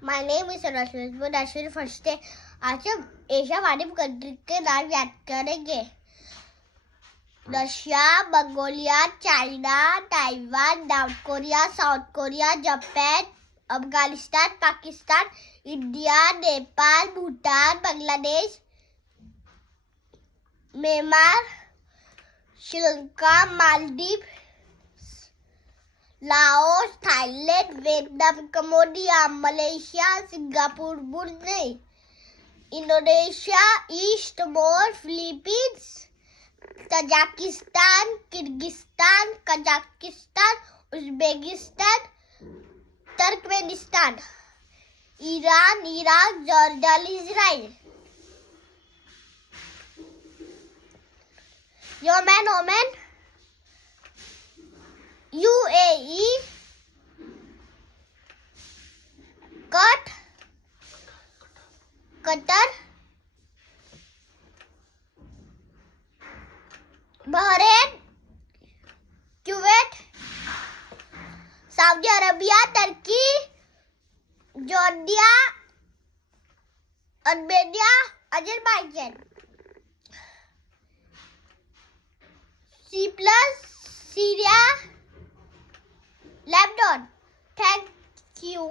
My name is Rashmi. वो रश्मि first है। आज हम एशिया वार्निप कंट्री के नाम याद करेंगे। Russia, Mongolia, China, Taiwan, North Korea, South Korea, Japan, Afghanistan, Pakistan, India, Nepal, Bhutan, Bangladesh, Myanmar, Sri Lanka, Maldives, Laos, Thailand, Vietnam, Cambodia, Malaysia, Singapore, Brunei, Indonesia, East Timor, Philippines, Tajikistan, Kyrgyzstan, Kazakhstan, Uzbekistan, Turkmenistan, Iran, Iraq, Jordan, Israel, Yemen, Oman, UAE, Qatar, Bahrain, Kuwait, Saudi Arabia, तुर्की, Georgia, Armenia, Azerbaijan, Cyprus, Syria, Lebanon. Thank you.